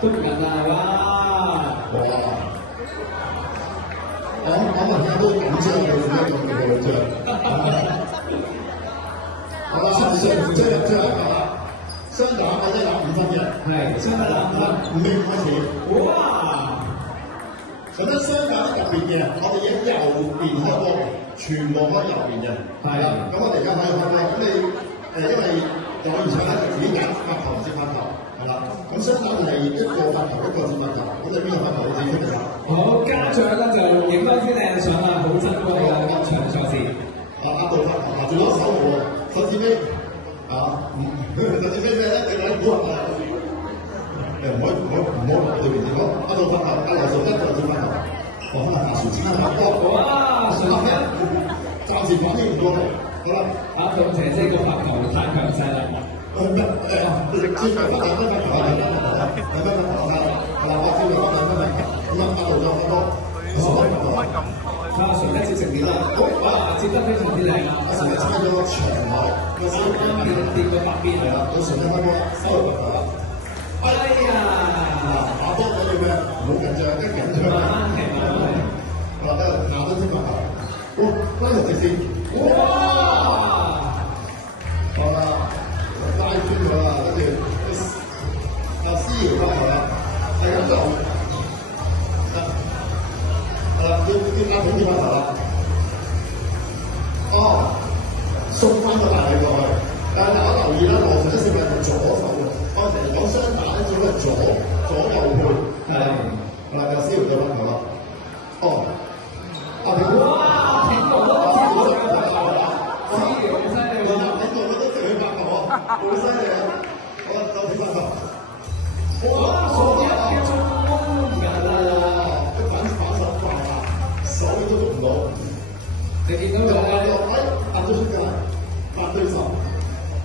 都唔簡單係嘛？哇！我問下都緊張，你點解咁緊張？好啦，上唔追入追係嘛？雙打我真係打5分嘅，係雙打打5分，5秒開始。哇！覺得雙打特別嘅，我哋已經右邊開波，全部開右邊嘅。係啦，咁我哋而家可以開波。咁你因為有以前咧就自己揀發球唔接發球，係啦。咁雙打係一個發球一個接發球，咁你邊個發球你自己決定啦。好，家長咧就影多啲靚相啊，好珍貴嘅今場賽事。阿杜發球，仲有手喎，甚至尾甚至尾咩咧？你睇估下啦。唔好對面前講，阿杜發球，阿劉順一個接發球。哇！可能阿船差唔多。哇！順一暫時反應唔過嚟。好啦，阿杜姐姐個發球太強勢啦。接發球係啦，我知道我兩分鐘，咁啊阿杜就好多，阿順一接成點啦？哇！接得非常之靚啊！阿順一差咗個長位，個小邊掂個白邊係啦，到順一開波收入球啦。哎呀！打波嗰啲咩？唔好緊張，一緊張啊！好啦，下都接發球，哇！翻嚟直線，哇！好啦，拉穿咗啦，跟住阿思瑤發球啦，係咁做。係啦，要阿炳接發球啦。哦，送翻個大力過去，但係大家留意啦，羅順一小朋友係左手嘅，我成日講雙打咧，只係左右配，係啦，係啦，阿思瑤就發球啦。哦，阿炳，哇！炳哥都接到佢發球啦，思瑤好犀利喎，炳哥都對佢發球啊，好犀利啊！好啦，就接發球。哇！手一跳唔緊啦，一反手快啊，手都捉唔到。你見到佢咧？壓咗出界，8對10。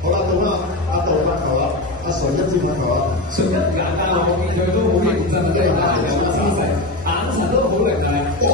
好啦，到啦，阿杜發球啦，阿順一接發球啦。順一唔簡單喎，我見佢都好認真，即係打球有姿勢，眼神都好凌厲。哇！